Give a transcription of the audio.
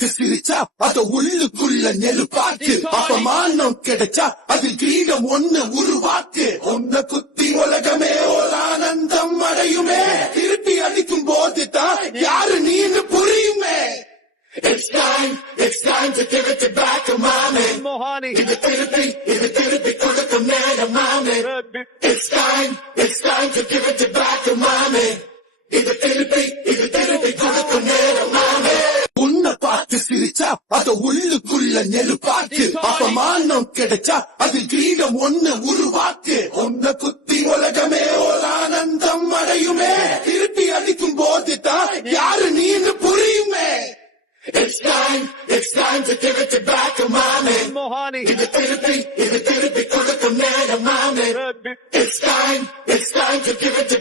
பார்த்து சிரிச்சா அத உள்ளுக்குள்ள நெருப்பாக்கு. அப்பமானம் கிடைச்சா அதில் கிரீடம் ஒண்ணு உருவாக்கு. உன்னை குத்தி உலகமே ஒரு ஆனந்தம் அடையுமே. திருப்பி அடிக்கும் போது தான் யாரு நீன்னு புரியுமே. It's time to give it back to mommy. இது திருப்பி கொடுக்கும் நேரம் மாமே. It's time to give it back to mommy. இது திருப்பி கொடுக்கும் நேரம் மாமே. உன்னை பார்த்து சிரிச்சா அத உள்ளுக்குள்ள நெருப்பாக்கு. அப்பமானம் கிடைச்சா அதில் கிரீடம் ஒண்ணு உருவாக்கு. உன்னை குத்தி உலகமே ஒரு ஆனந்தம் அடையுமே. திருப்பி அடிக்கும் போது தான் யாரு நீன்னு புரியுமே. It's time to give it back to mommy. இது திருப்பி கொடுக்கும் நேரம் மாமே. It's time to give it